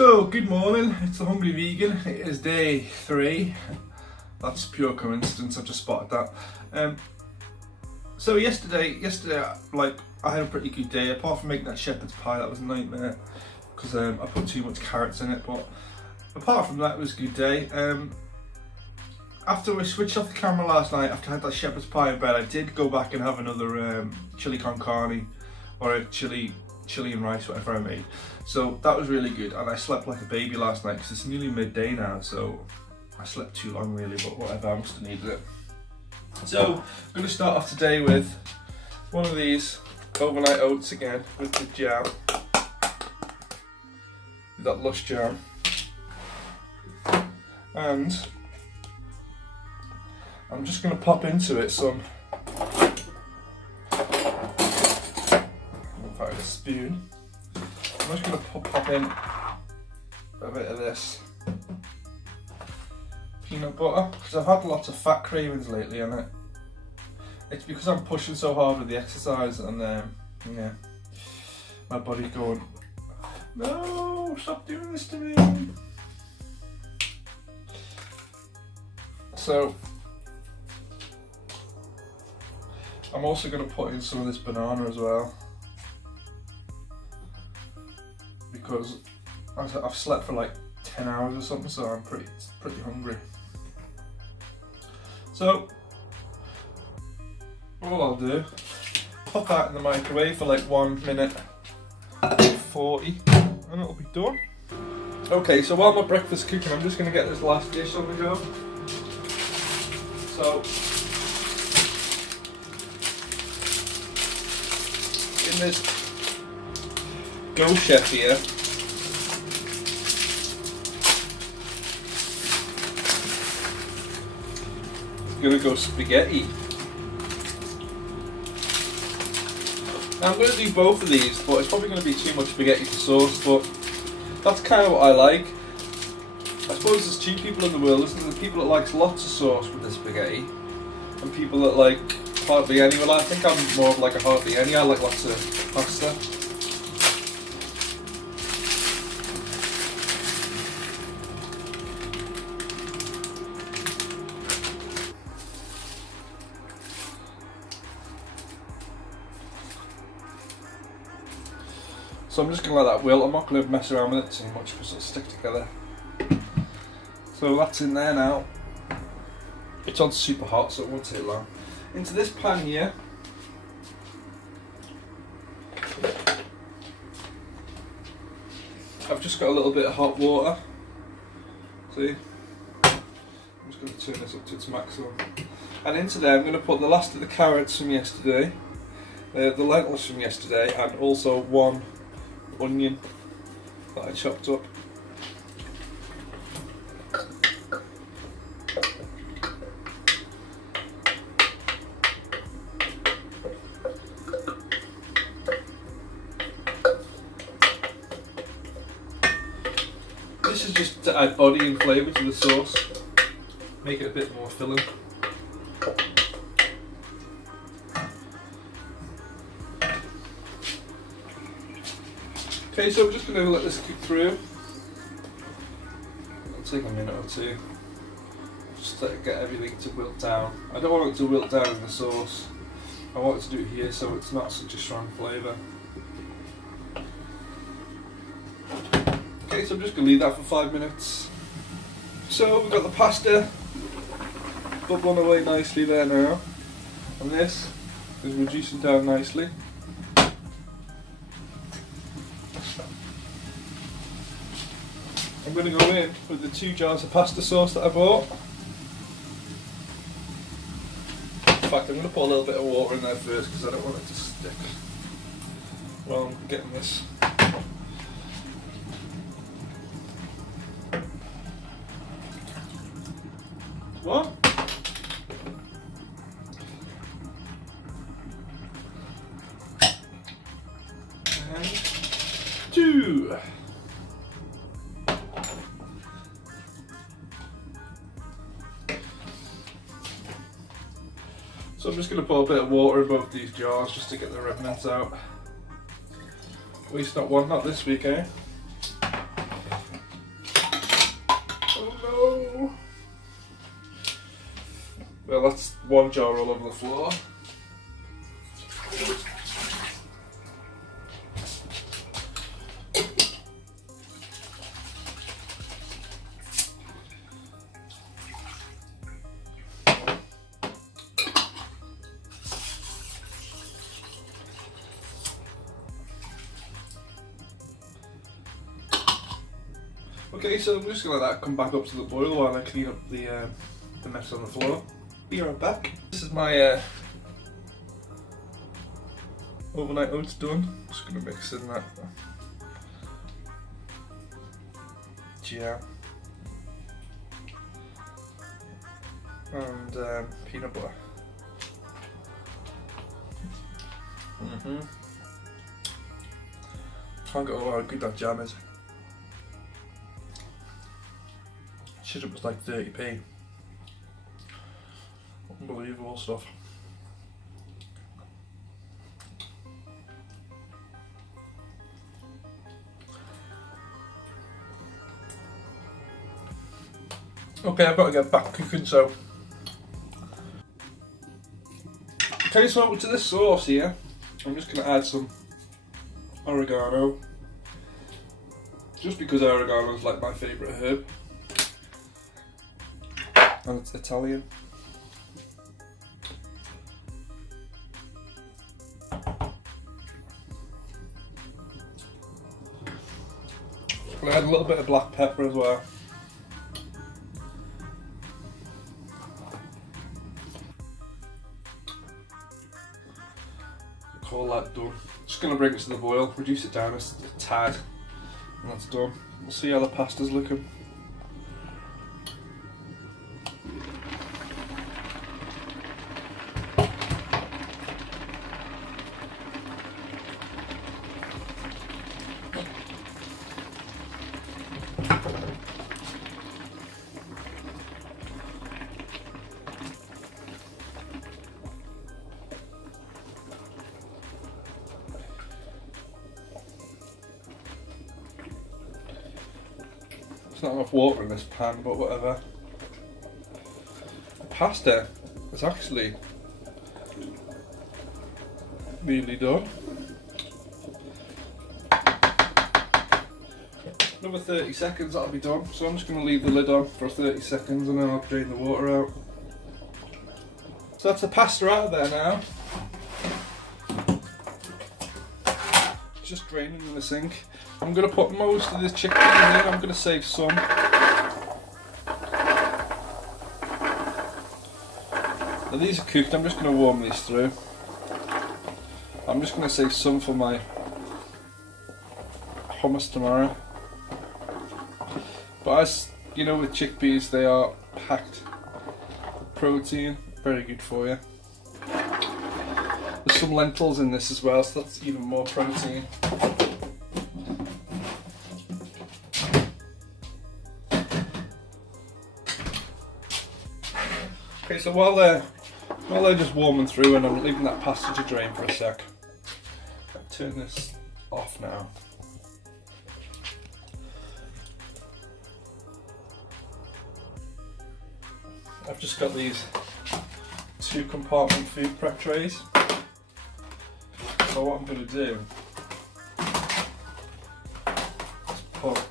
So, good morning, it's the Hungry Vegan. It is day 3. That's pure coincidence, I've just spotted that. So yesterday, like, I had a pretty good day, apart from making that shepherd's pie. That was a nightmare, because I put too much carrots in it, but apart from that, it was a good day. After we switched off the camera last night, after I had that shepherd's pie in bed, I did go back and have another chili con carne, or a chili and rice, whatever I made. So that was really good, and I slept like a baby last night because it's nearly midday now, so I slept too long really, but whatever, I must have needed it. So I'm going to start off today with one of these overnight oats again with the jam, with that Lush jam, and I'm just going to pop into it some, I'll find a spoon. I'm just going to pop in a bit of this peanut butter, because I've had lots of fat cravings lately, and it's because I'm pushing so hard with the exercise, and yeah, my body's going, no, stop doing this to me. So I'm also going to put in some of this banana as well, because I've slept for like 10 hours or something, so I'm pretty hungry. So all I'll do, put that in the microwave for like 1 minute 40 and it'll be done. Okay, so while my breakfast's cooking, I'm just going to get this last dish on the go. So in this Go Chef here, I'm gonna go spaghetti. Now I'm gonna do both of these, but it's probably gonna be too much spaghetti for sauce, but that's kind of what I like. I suppose there's two people in the world, isn't there? The people that likes lots of sauce with the spaghetti, and people that like hardly any. Well, I think I'm more of like a hardly any. I like lots of pasta. So I'm just going to let that wilt. I'm not going to mess around with it too much because it'll stick together. So that's in there now. It's on super hot, so it won't take long. Into this pan here, I've just got a little bit of hot water. See? I'm just going to turn this up to its maximum. And into there I'm going to put the last of the carrots from yesterday, the lentils from yesterday, and also one onion that I chopped up. This is just to add body and flavour to the sauce, make it a bit more filling. Okay, so I'm just going to let this cook through. It'll take a minute or two. Just to get everything to wilt down. I don't want it to wilt down in the sauce. I want it to do it here so it's not such a strong flavour. Okay, so I'm just going to leave that for 5 minutes. So we've got the pasta bubbling away nicely there now. And this is reducing down nicely. I'm going to go in with the 2 jars of pasta sauce that I bought. In fact, I'm going to put a little bit of water in there first because I don't want it to stick while I'm getting this. One. And 2. So I'm just going to put a bit of water in both these jars just to get the remnants out. At least not one, not this week, eh? Well, that's one jar all over the floor. Okay, so I'm just gonna let that come back up to the boil while I clean up the mess on the floor. Be right back. This is my overnight oats done. Just gonna mix in that jam and peanut butter. Can't get over how good that jam is. Shit, it was like 30p. Unbelievable stuff. Okay, I've got to get back cooking, so. Okay, so to this sauce here, I'm just going to add some oregano. Just because oregano is like my favourite herb. And it's Italian. I'll add a little bit of black pepper as well. Call that done. Just going to bring it to the boil, reduce it down a tad, and that's done. We'll see how the pasta's looking. There's not enough water in this pan, but whatever. The pasta is actually nearly done. Another 30 seconds, that'll be done. So I'm just going to leave the lid on for 30 seconds and then I'll drain the water out. So that's the pasta out of there now. Just draining in the sink. I'm going to put most of this chickpeas in, I'm going to save some. Now these are cooked, I'm just going to warm these through. I'm just going to save some for my hummus tomorrow. But as you know, with chickpeas, they are packed with protein, very good for you. There's some lentils in this as well, so that's even more protein. Okay, so while they're just warming through and I'm leaving that pasta to drain for a sec, I'll turn this off now. I've just got these 2 compartment food prep trays. So what I'm going to do is put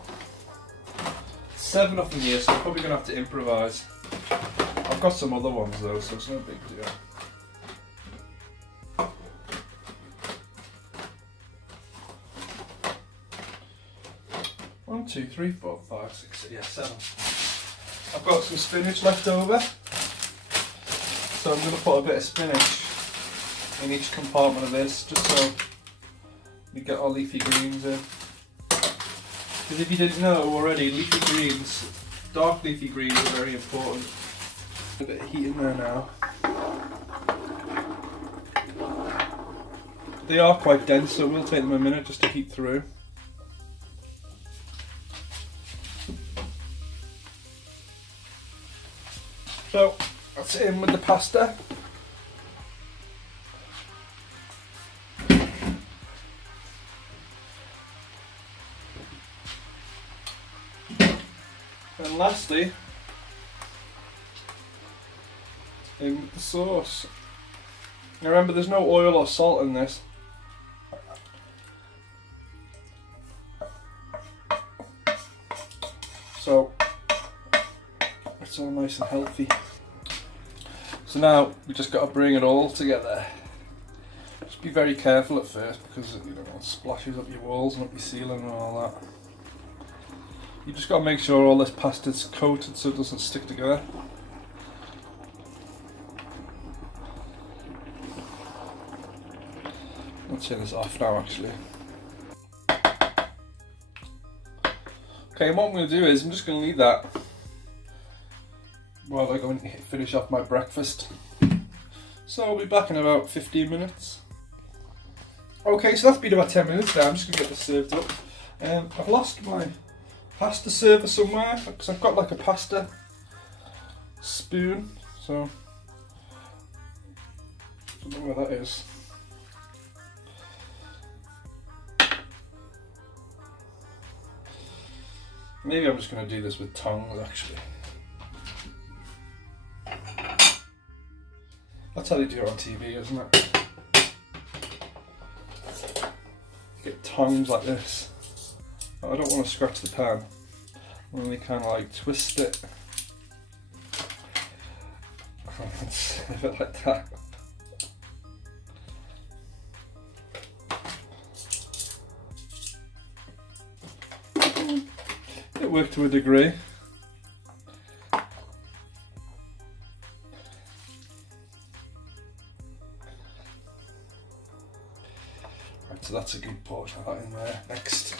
7 of them here, so I'm probably going to have to improvise. I've got some other ones though, so it's no big deal. One, 2, 3, 4, 5, 6, yeah, 7. I've got some spinach left over, so I'm going to put a bit of spinach in each compartment of this, just so we get our leafy greens in. Because if you didn't know already, leafy greens, dark leafy greens are very important. A bit of heat in there now. They are quite dense, so it will take them a minute just to heat through. So that's it in with the pasta. And lastly, in the sauce. Now remember, there's no oil or salt in this. So it's all nice and healthy. So now we just got to bring it all together. Just be very careful at first because it splashes up your walls and up your ceiling and all that. You just got to make sure all this pasta's coated so it doesn't stick together. I'll turn this off now actually. Okay, what I'm going to do is I'm just going to leave that while I go and finish off my breakfast. So I'll be back in about 15 minutes. Okay, so that's been about 10 minutes now. I'm just going to get this served up. I've lost my pasta server somewhere because I've got like a pasta spoon, so I don't know where that is. Maybe I'm just going to do this with tongs actually. That's how they do it on TV, isn't it? Get tongs like this. But I don't want to scratch the pan. And then they kind of like twist it. A bit like that. It worked to a degree. Right, so that's a good portion of that in there. Next.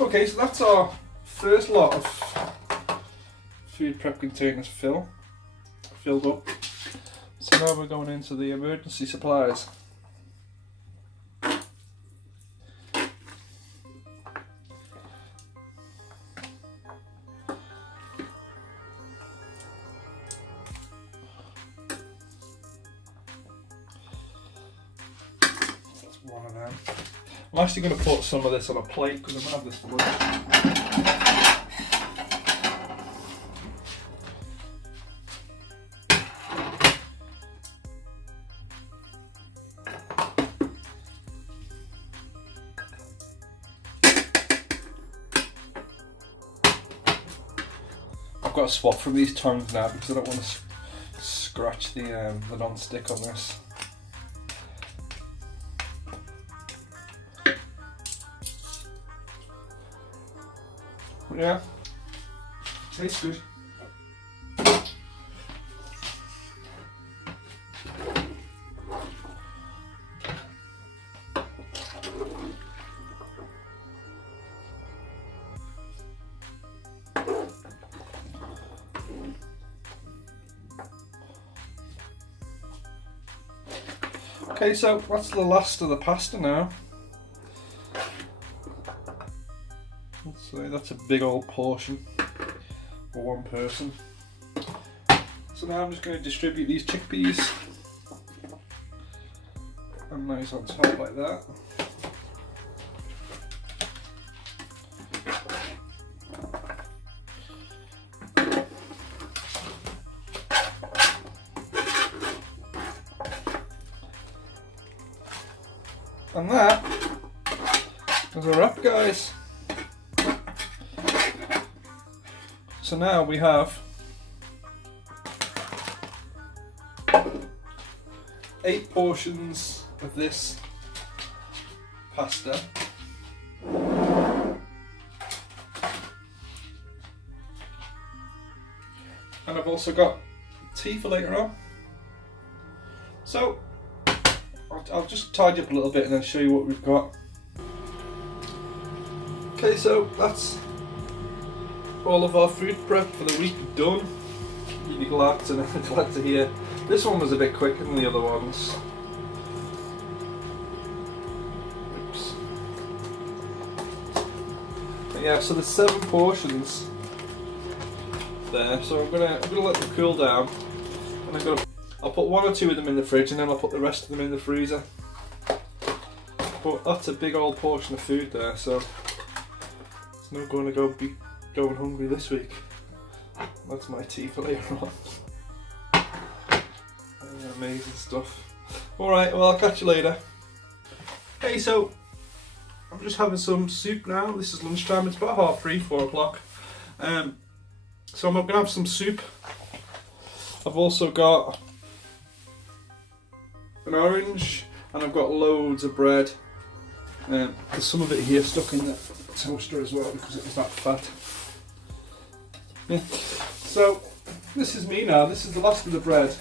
Okay, so that's our first lot of food prep containers filled up. So now we're going into the emergency supplies. That's one of them. I'm actually going to put some of this on a plate because I'm going to have this for lunch. I've got to swap from these tongs now because I don't want to scratch the non-stick on this. Yeah, tastes good. Okay, so that's the last of the pasta now. So that's a big old portion for one person. So now I'm just going to distribute these chickpeas. And nice on top like that. And that is a wrap, guys. So now we have 8 portions of this pasta. And I've also got tea for later on. So I'll just tidy up a little bit and then show you what we've got. Okay, so that's all of our food prep for the week done. Really glad to hear. This one was a bit quicker than the other ones. Oops. But yeah, so there's 7 portions there. So I'm gonna let them cool down, and I'll put 1 or 2 of them in the fridge and then I'll put the rest of them in the freezer. But that's a big old portion of food there, so it's not going to be going hungry this week. That's my tea for later on. Amazing stuff. Alright, well I'll catch you later. Okay, so I'm just having some soup now. This is lunchtime, it's about 3:30, 4 o'clock. So I'm going to have some soup. I've also got an orange and I've got loads of bread. There's some of it here stuck in the toaster as well because it was that fat. Yeah. So this is me now, this is the last of the bread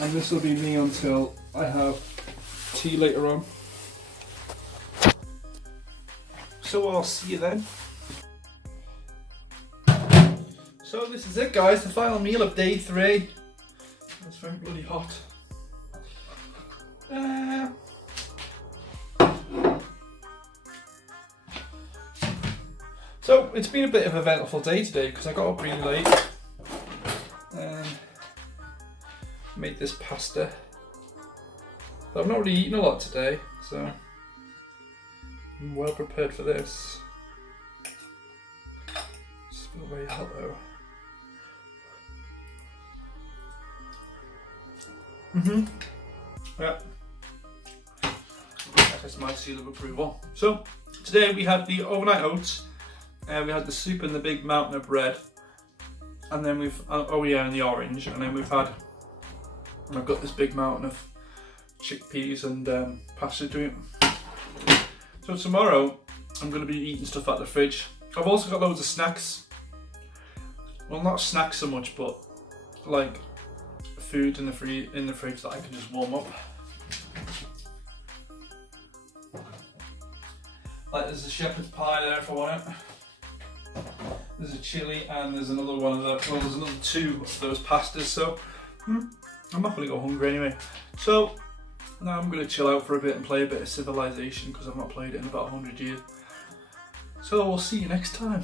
and this will be me until I have tea later on. So I'll see you then. So this is it guys, the final meal of day 3. It's very bloody hot. So it's been a bit of an eventful day today because I got up really late and made this pasta. But I've not really eaten a lot today, so I'm well prepared for this. It's still very hot though. Yeah. That's my seal of approval. So today we had the overnight oats, we had the soup and the big mountain of bread, and then we've and the orange, and then I've got this big mountain of chickpeas and pasta to it. So tomorrow I'm going to be eating stuff out the fridge. I've also got loads of snacks. Well, not snacks so much, but like food in the fridge that I can just warm up. Like there's a shepherd's pie there if I want it. There's a chilli and there's another one of those. Well, there's another 2 of those pastas. So I'm not going to go hungry anyway. So now I'm going to chill out for a bit and play a bit of Civilization because I've not played it in about 100 years. So we'll see you next time.